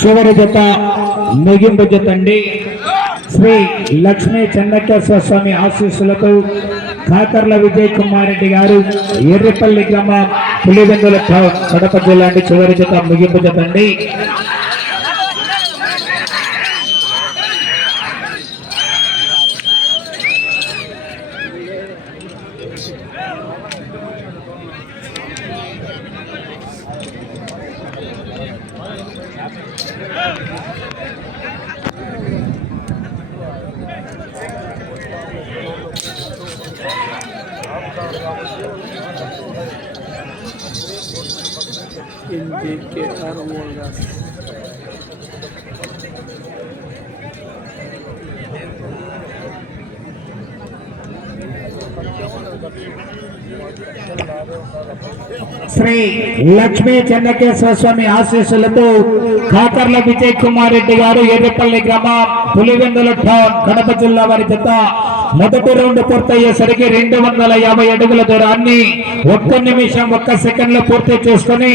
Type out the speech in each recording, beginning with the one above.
చివరి జత ముగింపు జత అండి. శ్రీ లక్ష్మీ చెన్నకేశ్వర స్వామి ఆశీస్సులతో కాకర్ల విజయ్ కుమార్ రెడ్డి గారు ఎర్రపల్లి గ్రామం పులివెందుల కడప జిల్లా అండి. చివరి జత ముగింపు జత అండి. శ్రీ లక్ష్మీ చెన్నకేశ్వర స్వామి ఆశీస్సులతో కాకర్ల విజయ్ కుమార్ రెడ్డి గారు ఎర్రపల్లి గ్రామం పులివెందుల టౌన్ కడప జిల్లా వారి జత మొదటి రౌండ్ పూర్తయ్యేసరికి 250 అడుగుల దూరాన్ని 1 నిమిషం 1 సెకండ్ లో పూర్తి చేసుకుని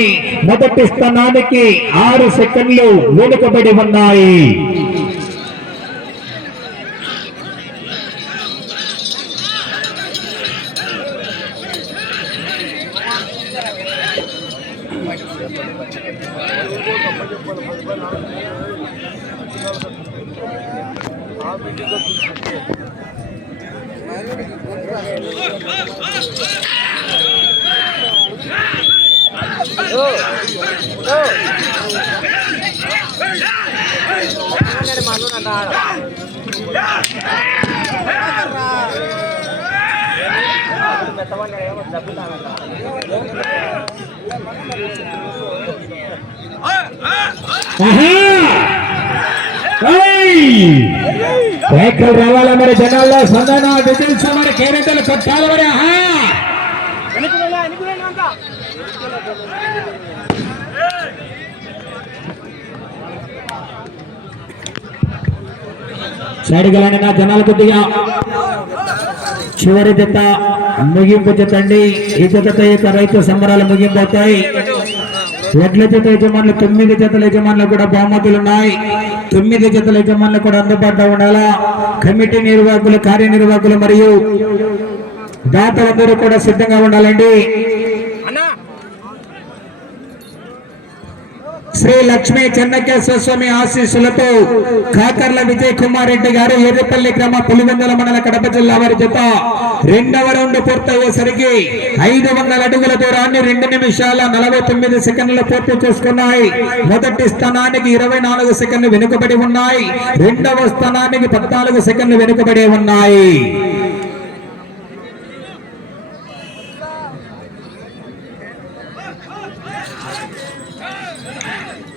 మొదటి స్థానానికి 6 సెకండ్లు వెనుకబడి ఉన్నాయి. రావాలా మరి జనాల్లో సందన విజిల్స్ మరి కేరింతలు కొట్టాలి మరి. సైడ్గానే నా జనాలు కొద్దిగా. చివరి జత ముగింపు జత అండి. ఈ జతతో రైతు సంబరాలు ముగింపు అవుతాయి. ఎడ్ల జత యజమానులు 9 జతల యజమానులు కూడా బహుమతులు ఉన్నాయి. 9 జతల యజమానులు కూడా అందుబాటులో ఉండాలా. కమిటీ నిర్వాహకులు, కార్యనిర్వాహకులు మరియు దాతలందరూ కూడా సిద్ధంగా ఉండాలండి. శ్రీ లక్ష్మీ చెన్నకేశ్వర స్వామి ఆశీస్సులతో కాకర్ల విజయ్ కుమార్ రెడ్డి గారు ఎర్రపల్లి గ్రామ పులివెందుల మండల కడప జిల్లా వారి జత రెండవ రౌండ్ పూర్తయ్యేసరికి 500 అడుగుల దూరాన్ని 2 నిమిషాల 49 సెకండ్లు పూర్తి చేసుకున్నాయి. మొదటి స్థానానికి 24 సెకండ్లు వెనుకబడి ఉన్నాయి. రెండవ స్థానానికి 14 సెకండ్లు వెనుకబడి ఉన్నాయి.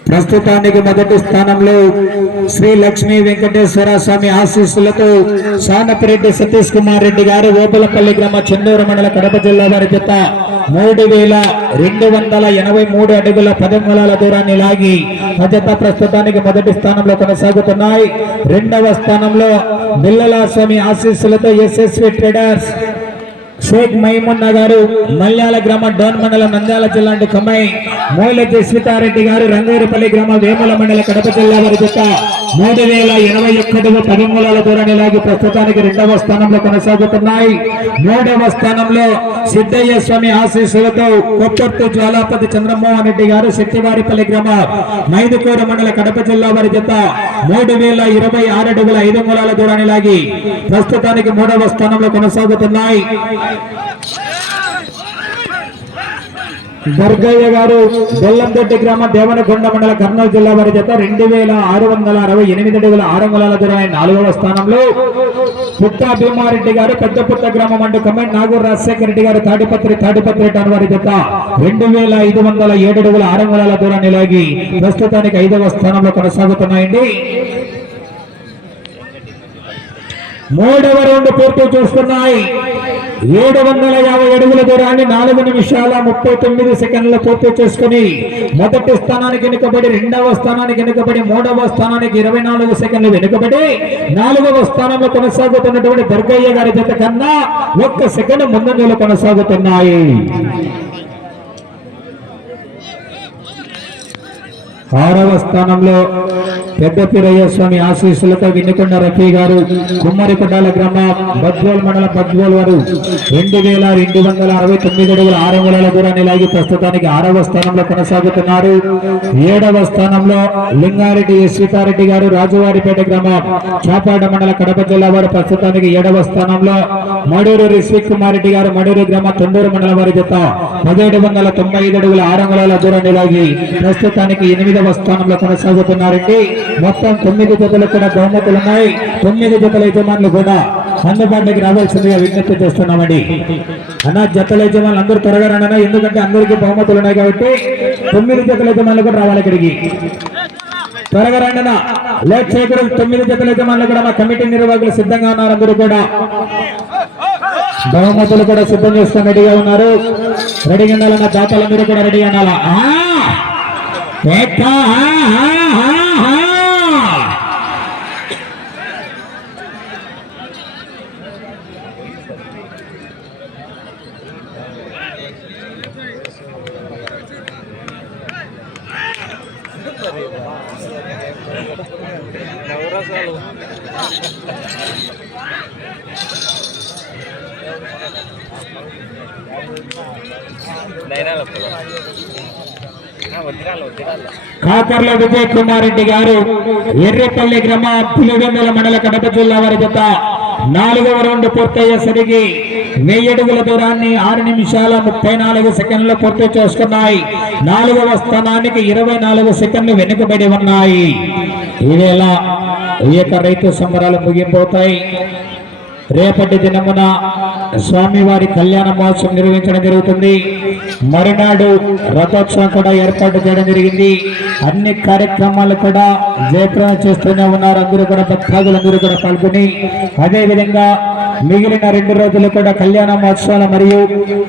ప్రస్తుతానికి మొదటి స్థానంలో శ్రీ లక్ష్మీ వెంకటేశ్వర స్వామి ఆశీస్సులతో సానపిరెడ్డి సతీష్ కుమార్ రెడ్డి గారు ఓబులపల్లి గ్రామ చెన్నూరు మండల కడప జిల్లా వారి జత 3283 అడుగుల 10 అంగుళాల దూరాన్ని లాగి ఆ జత ప్రస్తుతానికి మొదటి స్థానంలో కొనసాగుతున్నాయి. రెండవ స్థానంలో బిల్లల స్వామి ఆశీస్సులతో ఎస్ఎస్వి ట్రేడర్స్ షేక్ మైమున్నా గారు మల్యాల గ్రామ డోన్ మండలం నంద్యాల జిల్లా కమ్మై మోయిలజీ సీతారెడ్డి గారు రంగేరుపల్లి గ్రామ వేముల మండల కడప జిల్లా వారి జత 3071 10 అంగుళాల దూరాన్ని లాగి ప్రస్తుతానికి రెండవ స్థానంలో కొనసాగుతున్నాయి. మూడవ స్థానంలో సిద్ధయ్య స్వామి ఆశీస్సులతో కొప్పర్తి జ్వాలాపతి చంద్రమోహన్ రెడ్డి గారు శెట్టివారిపల్లి గ్రామ మైదుకూరు మండల కడప జిల్లా వారి జత 3026 అడుగుల 5 అంగుళాల దూరాన్ని లాగి ప్రస్తుతానికి మూడవ స్థానంలో కొనసాగుతున్నాయి. దుర్గయ్య గారు బెల్లందొడ్డి గ్రామ దేవనకొండ మండల కర్నూలు జిల్లా వారి జత 2668 అడుగుల 6 అంగుళాల దూరాన్ని 4వ స్థానంలో. పుట్టా భీమారెడ్డి గారు పెద్దపుట్ట గ్రామం అంటూ కమెంట్ నాగూర్ రాజశేఖర రెడ్డి గారు తాడిపత్రి టౌన్ వారి జత 2507 అడుగుల 6 అంగుళాల దూరాన్ని లాగి ప్రస్తుతానికి 5వ స్థానంలో కొనసాగుతున్నాయండి. మూడవ రౌండ్ పూర్తి చేసుకున్నాయి. 750 అడుగుల దూరాన్ని 4 నిమిషాల 39 సెకండ్లు పూర్తి చేసుకుని మొదటి స్థానానికి వెనుకబడి, రెండవ స్థానానికి వెనుకబడి, మూడవ స్థానానికి 24 సెకండ్లు వెనుకబడి 4వ స్థానంలో కొనసాగుతున్నటువంటి దుర్గయ్య గారి జత కన్నా 1 సెకండ్ ముందంజలో కొనసాగుతున్నాయి. 6వ స్థానంలో పెద్దపీరయ్య స్వామి ఆశీస్సులతో వినుకొండ రఫీ గారు, కుమ్మరికొండాల గ్రామం, బద్వేల్ మండలం, బద్వేల్ వారు 2269 అడుగుల 6 అంగుళాల దూరాన్ని లాగి ప్రస్తుతానికి 6వ స్థానంలో కొనసాగుతున్నారు. 7వ స్థానంలో లింగారెడ్డి సీతారెడ్డి గారు, రాజువారిపేట గ్రామం, చాపాడ మండల, కడప జిల్లా వారు ప్రస్తుతానికి 7వ స్థానంలో. మడూరు రిశ్విక్ కుమార్ రెడ్డి గారు, మడూరు గ్రామం, తొండూరు మండలం వారి జత 1795 అడుగుల 6 అంగుళాల దూరాన్ని లాగి ప్రస్తుతానికి 8వ స్థానంలో కొనసాగుతున్నారండి. మొత్తం 9 జతలు కూడా బహుమతులు ఉన్నాయి. 9 జతల యజమానులు కూడా అందుబాటులోకి రావాల్సిందిగా విజ్ఞప్తి చేస్తున్నామండి. అన్న జతల యజమానులు అందరూ త్వరగా రండి, ఎందుకంటే అందరికీ బహుమతులు ఉన్నాయి కాబట్టి 9 జతల యజమానులు కూడా రావాలి ఇక్కడికి. త్వరగా రండి అన్న, లేట్ చేయకూడదు. 9 జతల యజమానులు కూడా మా కమిటీ నిర్వాహకులు సిద్ధంగా ఉన్నారు. అందరూ కూడా బహుమతులు కూడా సిద్ధం చేసుకుని రెడీగా ఉన్నారు. రెడీగా ఉండాలన్న దాతలందరూ కూడా రెడీగా ఉండాలా. కాకర్ల విజయ్ కుమార్ రెడ్డి గారు, ఎర్రపల్లి గ్రామ, పులివెందుల మండల, కడప జిల్లా వారి జత 4వ రౌండ్ పూర్తయ్యేసరికి 1000 అడుగుల దూరాన్ని 6 నిమిషాల 34 సెకండ్లు పూర్తి చేసుకున్నాయి. 4వ స్థానానికి 24 సెకండ్లు వెనుకబడి ఉన్నాయి. ఈవేళ ఈ యొక్క రైతు సంబరాలు ముగిపోతాయి. రేపటి దినమున స్వామివారి కళ్యాణ మహోత్సవం నిర్వహించడం జరుగుతుంది. మరునాడు రథోత్సవం కూడా ఏర్పాటు చేయడం జరిగింది. అన్ని కార్యక్రమాలు కూడా జయప్రదం చేస్తూనే ఉన్నారు. అందరూ కూడా భక్తాదులందరూ కూడా పాల్గొని, అదేవిధంగా మిగిలిన 2 రోజులు కూడా కళ్యాణ మహోత్సవాలు మరియు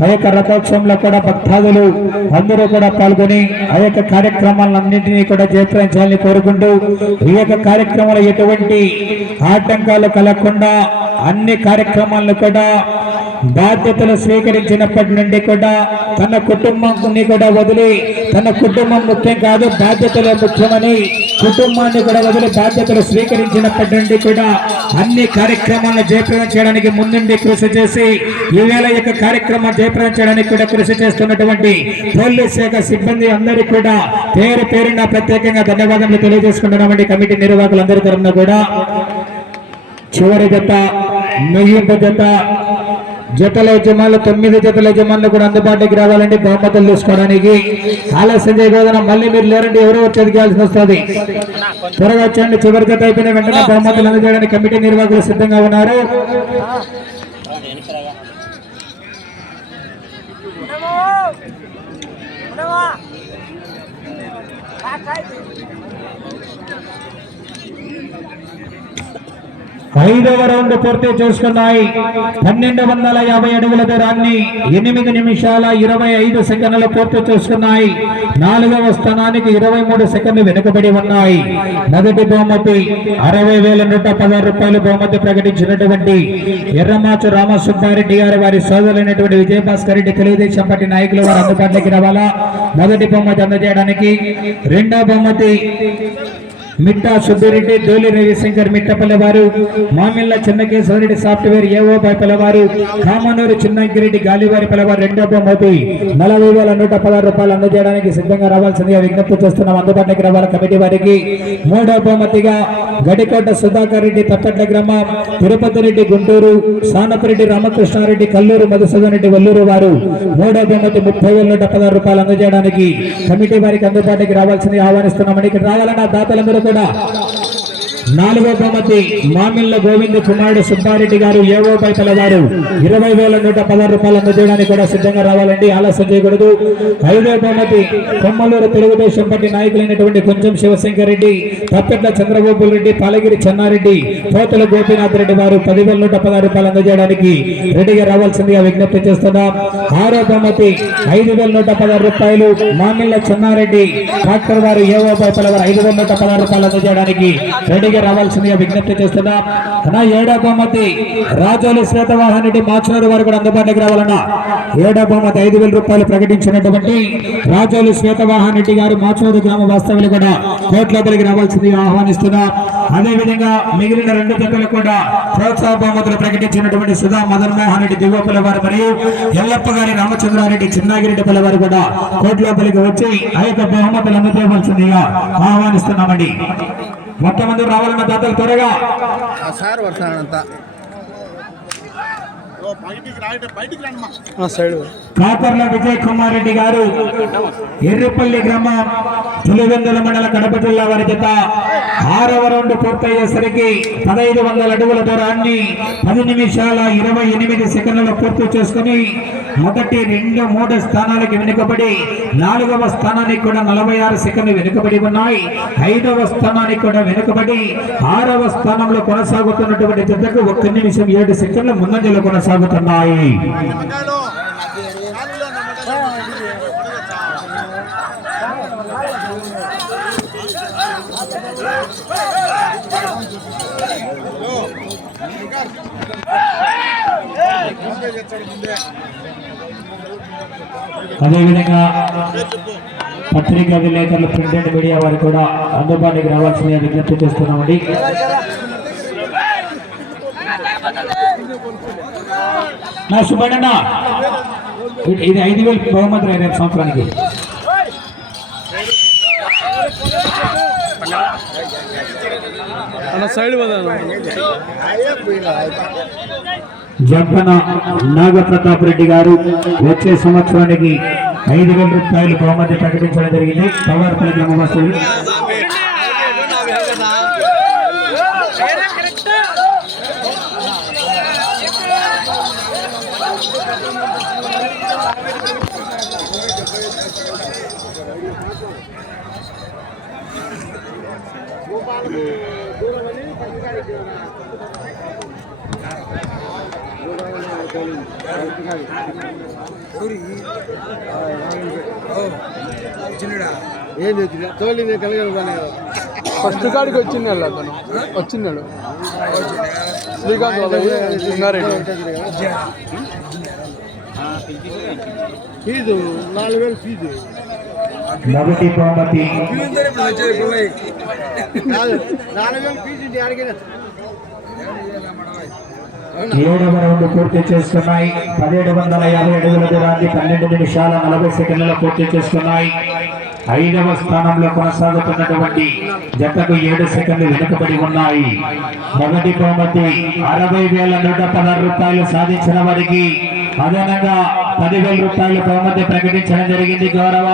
ఆ యొక్క రథోత్సవంలో కూడా భక్తాదులు అందరూ కూడా పాల్గొని ఆ యొక్క కార్యక్రమాలన్నింటినీ కూడా జయప్రదం చేయాలని కోరుకుంటూ, ఈ యొక్క కార్యక్రమాలు ఎటువంటి ఆటంకాలు కలగకుండా అన్ని కార్యక్రమాలను కూడా బాధ్యతలు స్వీకరించినప్పటి నుండి కూడా తన కుటుంబాన్ని కూడా వదిలి, తన కుటుంబం ముఖ్యం కాదు బాధ్యతలే ముఖ్యమని కుటుంబాన్ని కూడా వదిలి బాధ్యతలు స్వీకరించినప్పటి నుండి కూడా అన్ని కార్యక్రమాలను జయప్రదం చేయడానికి ముందుండి కృషి చేసి ఈవేళ యొక్క కార్యక్రమం జయప్రదం చేయడానికి కూడా కృషి చేస్తున్నటువంటి పోలీస్ శాఖ సిబ్బంది అందరికీ కూడా పేరు పేరున ప్రత్యేకంగా ధన్యవాదాలు తెలియజేసుకుంటున్నామండి. కమిటీ నిర్వాహకులందరి తరఫున కూడా చివరి జత, ముగింపు జత, జతల యజమానులు 9 జతల యజమానులు కూడా అందుబాటులోకి రావాలండి బహుమతులు తీసుకోవడానికి. ఆలస్యం చేయకూడదు, మళ్ళీ మీరు లేరండి ఎవరో వచ్చేదిగాల్సి వస్తుంది. త్వరగా వచ్చండి. చివరి జత అయిపోయిన వెంటనే బహుమతులు అందజేయడానికి కమిటీ నిర్వాహకులు సిద్ధంగా ఉన్నారు. ఐదవ రౌండ్ పూర్తి చేసుకున్నాయి. 1250 అడుగుల దూరాన్ని 8 నిమిషాల 25 సెకండ్లు పూర్తి చేసుకున్నాయి. 4వ స్థానానికి 23 సెకండ్లు వెనుకబడి ఉన్నాయి. మొదటి బహుమతి 60,116 రూపాయలు బహుమతి ప్రకటించినటువంటి ఎర్రమాచు రామసుబ్బారెడ్డి గారు వారి సోదరులైనటువంటి విజయభాస్కర్ రెడ్డి తెలుగుదేశం పార్టీ నాయకులు వారు అందుబాటులోకి రావాలా. మొదటి బహుమతి అందజేయడానికి. రెండవ బహుమతి మిట్టా సుబ్బిరెడ్డి, దోలి రవిశంకర్ మిట్టపల్లి వారు, మామిళ్ళ చిన్నకేశ్వరరెడ్డి సాఫ్ట్వేర్ ఏవో బాపల్లి వారు, కామనూరు చిన్నగిరెడ్డి గాలివారి పల్లెవారు రెండో బహుమతి 40,116 రూపాయలు అందజేయడానికి సిద్ధంగా రావాల్సిందిగా విజ్ఞప్తి చేస్తున్నాం. అందుబాటులోకి రావాలి కమిటీ వారికి. మూడో బహుమతిగా గడికోట సుధాకర్ రెడ్డి తప్పట్ల గ్రామం, తిరుపతి రెడ్డి గుంటూరు, సానపరెడ్డి రామకృష్ణారెడ్డి కల్లూరు, మధుసూదన్ రెడ్డి వల్లూరు వారు మూడో బహుమతి 30,116 రూపాయలు అందజేయడానికి కమిటీ వారికి అందుబాటులోకి రావాల్సింది ఆహ్వానిస్తున్నామని. ఇక్కడ రావాలన్న దాతలందరూ కూడా నాలుగో బహుమతి మామిళ్ళ గోవింద కుమారుడు సుబ్బారెడ్డి గారు ఏవో పైతల వారు 20,116 రూపాయలు అందజేయడానికి కూడా సిద్ధంగా రావాలండి, ఆలస్యం చేయకూడదు. ఐదో బహుమతి కొమ్మలూరు తెలుగుదేశం పార్టీ నాయకులైనటువంటి కొంచెం శివశంకర్ రెడ్డి, తప్పెట్ల చంద్రబాబు రెడ్డి, పాలగిరి చెన్నారెడ్డి, పోతల గోపీనాథ్ రెడ్డి వారు 10,116 రూపాయలు అందజేయడానికి రెడీగా రావాల్సిందిగా విజ్ఞప్తి చేస్తున్నాం. ఆరో బహుమతి 5,116 రూపాయలు మామిళ్ళ చెన్నారెడ్డి డాక్టర్ వారు ఏవో పైతల వారు 5,116 రూపాయలు అందజేయడానికి రెడీగా రావాల్సిందిగా విజ్ఞప్తి చేస్తున్నాం. ఏడో బహుమతి రాజోలు శ్వేతవాహన్ రెడ్డి మాచునూరు వారు కూడా అందుబాటులోకి రావాలన్నా. ఏడో బహుమతి 5,000 రూపాయలు ప్రకటించినటువంటి రాజోలు శ్వేతవాహన్ రెడ్డి గారు మాచునూరు గ్రామ వాస్తవ్యులు కూడా కోట్లోపలికి రావాల్సిందిగా ఆహ్వానిస్తున్నారు. అదేవిధంగా మిగిలిన 2 జతలు కూడా ప్రోత్సాహ బహుమతులు ప్రకటించినటువంటి సుధా మదన్ మోహన్ రెడ్డి దిగోపల వారు మరియు ఎల్లప్ప గారి రామచంద్రారెడ్డి చిన్నాగిరెడ్డిపల్లి వారు కూడా కోట్లోపలికి వచ్చి ఆ యొక్క బహుమతులు అందజేయవలసిందిగా ఆహ్వానిస్తున్నామండి. మొత్తమంది రావాలన్న దాతలు త్వరగా కాకర్ల విజయ్ కుమార్ రెడ్డి గారు ఎర్రిపల్లి గ్రామం పులివెందుల మండల కడప జిల్లా వారి చేత 6వ రౌండ్ పూర్తయ్యేసరికి 1,500 అడుగుల దూరాన్ని 10 నిమిషాల 28 సెకండ్లలో పూర్తి చేసుకుని మొదటి 2, 3 స్థానాలకు వెనుకబడి 4వ స్థానానికి కూడా 46 సెకండ్లు వెనుకబడి ఉన్నాయి. 5వ స్థానానికి కూడా వెనుకబడి 6వ స్థానంలో కొనసాగుతున్నటువంటి జతకు 1 నిమిషం 7 సెకండ్ల ముందంజలో కొనసాగుతున్నాయి. అదేవిధంగా పత్రికా విలేకరులు, ప్రింట్ అండ్ మీడియా వారు కూడా అందుబాటులోకి రావాల్సిందిగా విజ్ఞప్తి చేస్తున్నామండి. నా సుబ్బಣ್ణ ఇది 5,000 బహుమతి రేపు సంవత్సరానికి. జంపన నాగప్రతాప్ రెడ్డి గారు వచ్చే సంవత్సరానికి 5,000 రూపాయలు బహుమతి ప్రకటించడం జరిగింది. పవార్పల్లి గ్రామవాసులు ఫస్ట్ కాడికి వచ్చింది అతను వచ్చిన్నాడు శ్రీకాంత్ ఫీజు 4,000 ఫీజు. మొదటి బహుమతి 4,000 ఫీజు అడిగిన 7వ రౌండ్ పూర్తి చేసుకున్నాయి. 1,750 అడుగుల దూరాన్ని 12 నిమిషాల 40 సెకండ్లలో పూర్తి చేసుకున్నాయి. 5వ స్థానంలో కొనసాగుతున్నటువంటి జతకు 7 సెకండ్లు వెనుకబడి ఉన్నాయి. మొదటి బహుమతి 60,116 రూపాయలు సాధించిన వారికి అదనంగా 10,000 రూపాయల బహుమతి ప్రకటించడం జరిగింది. గౌరవ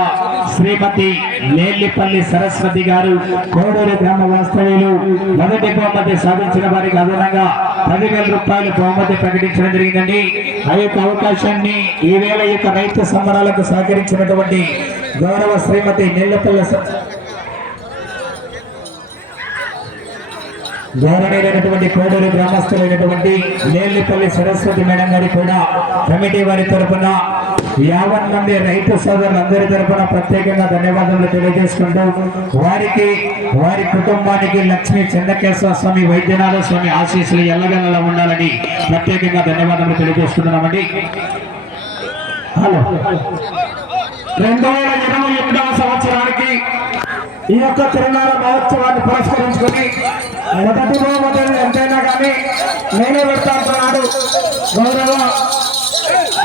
శ్రీమతి నేల్లిపల్లి సరస్వతి గారు కోడూరు గ్రామ వాస్తవ్యులు మొదటి బహుమతి సాధించిన వారికి అదనంగా 10,000 రూపాయల బహుమతి ప్రకటించడం జరిగిందండి. ఆ యొక్క అవకాశాన్ని ఈవేళ ఈ యొక్క రైతు సంబరాలకు సహకరించినటువంటి గౌరవ శ్రీమతి నేల్లిపల్లి గౌరవనీయులైనటువంటి కోడూరు గ్రామస్తులైనటువంటి నేల్లిపల్లి సరస్వతి మేడం గారి కూడా కమిటీ వారి తరఫున 50 మంది రైతు సోదరులందరి తరఫున ప్రత్యేకంగా ధన్యవాదాలు తెలియజేసుకుంటూ వారికి వారి కుటుంబానికి లక్ష్మీ చెన్నకేశ్వర స్వామి వైద్యనాథ స్వామి ఆశీస్సులు ఎల్లగెల్లలా ఉండాలని ప్రత్యేకంగా ధన్యవాదాలు తెలియజేసుకుంటున్నామండి. హలో 2021వ సంవత్సరానికి ఈ యొక్క తిరునాళ్ళ మహోత్సవాన్ని పురస్కరించుకొని మొదటి బహుమతి ఎంతైనా కానీ నేనే పెడతాంటున్నాడు గౌరవ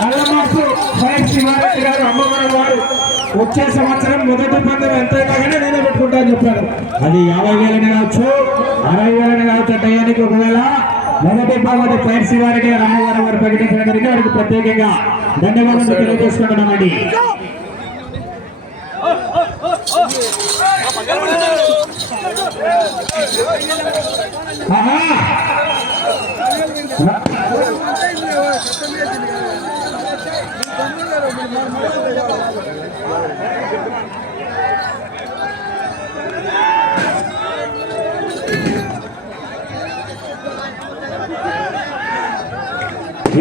అల్లమాసు ఫైర్ శివారెడ్డి గారు అమ్మవారి వారు. వచ్చే సంవత్సరం మొదటి పందెం ఎంతైనా కానీ నేనే పెట్టుకుంటా అని చెప్పారు. అది 50,000 కావచ్చు, 60,000 కావచ్చు. టయానికి ఒకవేళ మొదటి బహుమతి ఫైర్ శివారెడ్డి గారు అమ్మవారి వారు ప్రకటించడం జరిగింది. వారికి ప్రత్యేకంగా ధన్యవాదాలు తెలియజేసుకుంటున్నామండి. ఆహా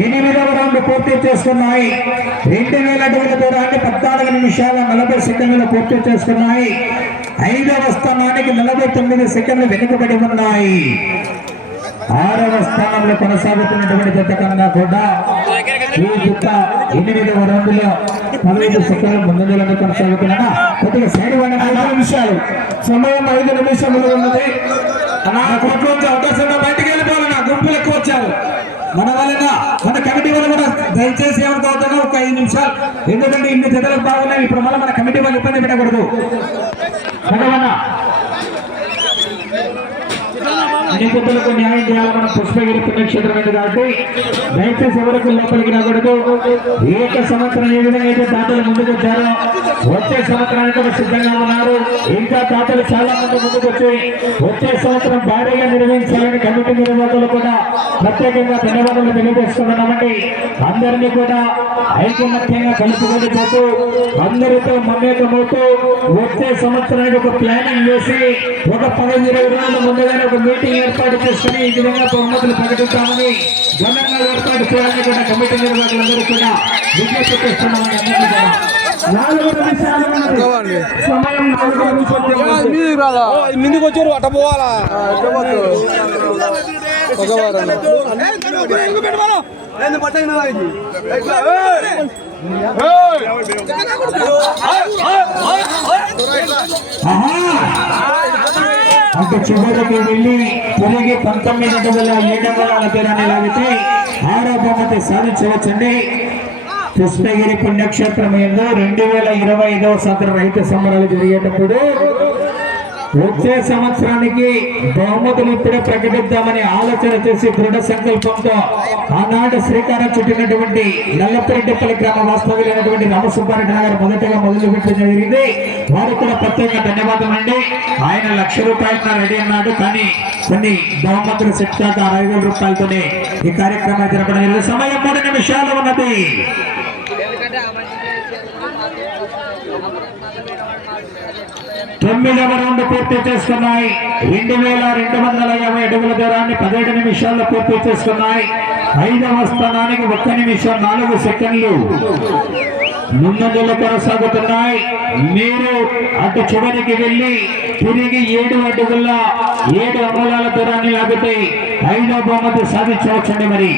ఎనిమిదవ రౌండ్ పూర్తి చేసుకున్నాయి. 2000 అడుగుల దూరాన్ని 14 నిమిషాల 40 సెకండ్లు పూర్తి చేసుకున్నాయి. 5వ స్థానానికి 49 సెకండ్లు వెనుకబడి ఉన్నాయి. 6వ స్థానంలో కొనసాగుతున్నటువంటి జత కన్నా కూడా ఈ జత 8వ రౌండ్ లో 15 సెకండ్లు ముందంజలో కొనసాగుతున్నా. కొద్దిగా సైడ్ 5 నిమిషాలు సమయం 5 నిమిషములు ఉన్నది. నా కోట్లోంచి అవకాశంగా బయటకు వెళ్ళిపోవాలి. నా గుంపులు ఎక్కువ వచ్చారు. మన వల్ల మన కమిటీ వాళ్ళు కూడా దయచేసి ఏమనుకోవద్దు ఒక 5 నిమిషాలు, ఎందుకంటే ఇన్ని జతలకు బాగున్నాయి. ఇప్పుడు మళ్ళీ మన కమిటీ వాళ్ళు ఇబ్బంది పెట్టకూడదు. అన్ని గుర్తులకు న్యాయం చేయాలి. మన పుష్పగిరి పుణ్యక్షేత్రం ఉంది కాబట్టి దయచేసి ఎవరికి లోపలికి రాకూడదు. ఏక సంవత్సరం ఏ విధంగా అయితే దాతలు ముందుకు వచ్చారో వచ్చే సంవత్సరానికి కూడా సిద్ధంగా ఉన్నారు. ఇంకా దాతలు చాలా మంది ముందుకు వచ్చి వచ్చే సంవత్సరం భారీగా నిర్వహించాలని కమిటీ నిర్వాహకులు కూడా ప్రత్యేకంగా ధన్యవాదాలు తెలియజేసుకుంటున్నామండి. అందరినీ కూడా ఐకమత్యంగా కలుపుకొని పోతూ అందరితో మమేకమవుతూ వచ్చే సంవత్సరానికి ఒక ప్లానింగ్ చేసి ఒక 15-20 రోజుల ముందుగానే ఒక మీటింగ్ ఏర్పాటు చేసుకుని ఈ విధంగా బహుమతులు ప్రకటిస్తామని ఘనంగా ఏర్పాటు చేయాలని కూడా కమిటీ నిర్వాహకులందరూ కూడా విజ్ఞప్తి చేస్తున్నామని అందరినీ కూడా 4 నిమిషాలు ఉన్నది. సమయం 4 నిమిషాలు. ముందుకు వచ్చారు అట్ట పోవాలా అంటే చివరికి వెళ్ళి తిరిగి 19,700 తీరాన్ని లాగితే 6వ బహుమతి సాధించవచ్చండి. కృష్ణగిరి పుణ్యక్షేత్రం ఎందు 2025వ సంవత్సరం రైతు సంబరాలు జరిగేటప్పుడు వచ్చే సంవత్సరానికి బహుమతులు ఇప్పుడే ప్రకటిద్దామని ఆలోచన చేసి దృఢ సంకల్పంతో ఆనాడు శ్రీకారం చుట్టినటువంటి నల్లపరెడ్డిపల్లి గ్రామ వాస్తవ్యులైనటువంటి రామసుబ్బారెడ్డి గారు మొదటగా మొదలు పెట్టడం జరిగింది. వారికి కూడా ప్రత్యేకంగా ధన్యవాదాలు అండి. ఆయన ₹1,00,000 రెడీ అన్నాడు, కానీ కొన్ని బహుమతులు సెట్ కాక 60,000 రూపాయలతోనే ఈ కార్యక్రమాన్ని జరపడం జరిగింది. సమయం 3 నిమిషాలు ఉన్నది. 9వ రౌండ్ పూర్తి చేసుకున్నాయి. 2250 అడుగుల దూరాన్ని 17 నిమిషాల్లో పూర్తి చేసుకున్నాయి. 5వ స్థానానికి 1 నిమిషం 4 సెకండ్లు ముందంజలో కొనసాగుతున్నాయి. మీరు అటు చివరికి వెళ్ళి తిరిగి 7 అడుగుల 7 అంగుళాల దూరాన్ని లాగితే 5వ బహుమతి సాధించవచ్చండి. మరి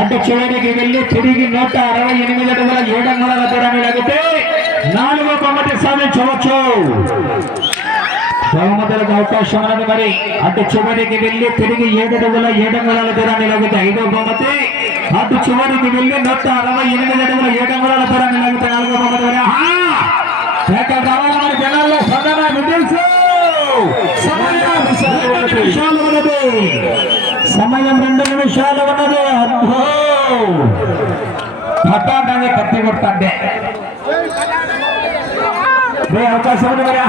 అటు చివరికి వెళ్ళి తిరిగి 168 అడుగుల 7 అంగుళాల దూరాన్ని లాగితే 4వ బహుమతి సాధించవచ్చు. బహుమతులకు అవకాశం ఉన్నది. మరి అటు చివరికి వెళ్ళి తిరిగి 7 అడుగుల 7 అంగుళాల దూరాన్ని లాగితే 5వ బహుమతి. అటు చివరికి వెళ్ళి 168 అడుగుల 7 అంగుళాల దూరాన్ని లాగితే 4వ బహుమతి. జనాల్లో సదన మిడిల్స్ సమయం 2 నిమిషాలు ఉన్నది. పట్టాన్ని కత్తి కొట్టండి అవకాశం ఉంది. మరి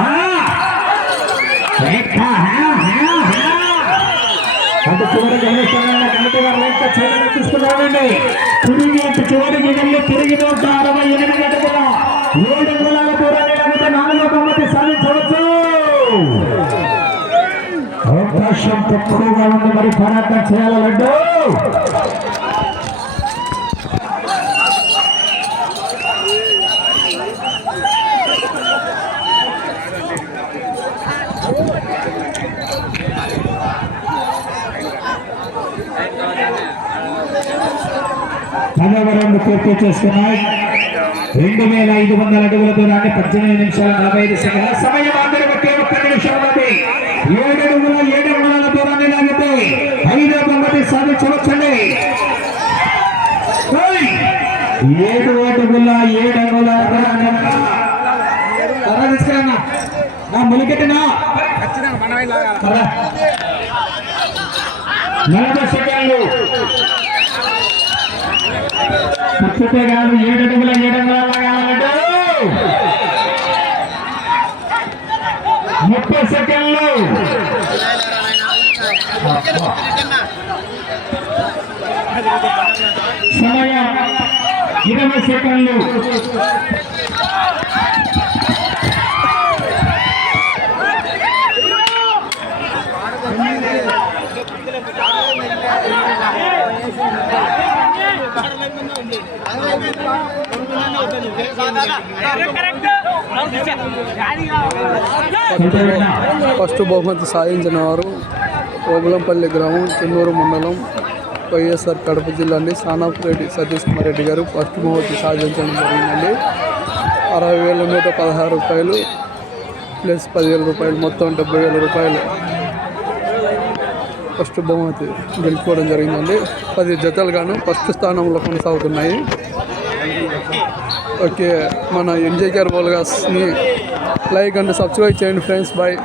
అంటే చివరికి కమిటీ వారు చూసుకున్నామండి. తిరిగి చివరికి వెళ్ళి తిరిగి 168 అడుగుల 7 అంగుళాల దూరాన్ని లాగితే 4వ బహుమతి సాధించవచ్చు. అవకాశం తక్కువగా ఉంది. మరి పోరాటం చేయాలి. లడ్డు పదవరండు పూర్తి చేసుకున్నాయి. 2500 అడుగుల దూరాన్ని 18 నిమిషాల 45 సెకండ్ల సమయం. అందరూ ఒకే 1 నిమిషం ఉన్నది. 7 అడుగుల 7 అంగుళాల దూరాన్ని లాగితే 5వ బహుమతి సాధించవచ్చండి. 7 అడుగుల 7 అంగుళాల తీసుకురా ములికెట్టినా 40 సెకండ్లు. పుచ్చితే కాదు 7 అడుగుల 7 అంగుళాల లాగాలన్నట్టు 30 సెకండ్లు. సమయం 20 సెకండ్లు. ఫస్ట్ బహుమతి సాధించిన వారు ఓబులంపల్లి గ్రామం చెన్నూరు మండలం వైఎస్ఆర్ కడప జిల్లాని సానాపురెడ్డి సతీష్ కుమార్ రెడ్డి గారు ఫస్ట్ బహుమతి సాధించడం జరిగిందండి. 60,116 రూపాయలు ప్లస్ 10,000 రూపాయలు, మొత్తం 70,000 రూపాయలు ఫస్ట్ బహుమతి గెలుచుకోవడం జరిగిందండి. 10 జతలు గాను ఫస్ట్ స్థానంలో కొనసాగుతున్నాయి. ఓకే, మన ఎన్జేకేఆర్ బోల్గాస్ని లైక్ అండ్ సబ్స్క్రైబ్ చేయండి ఫ్రెండ్స్. బాయ్.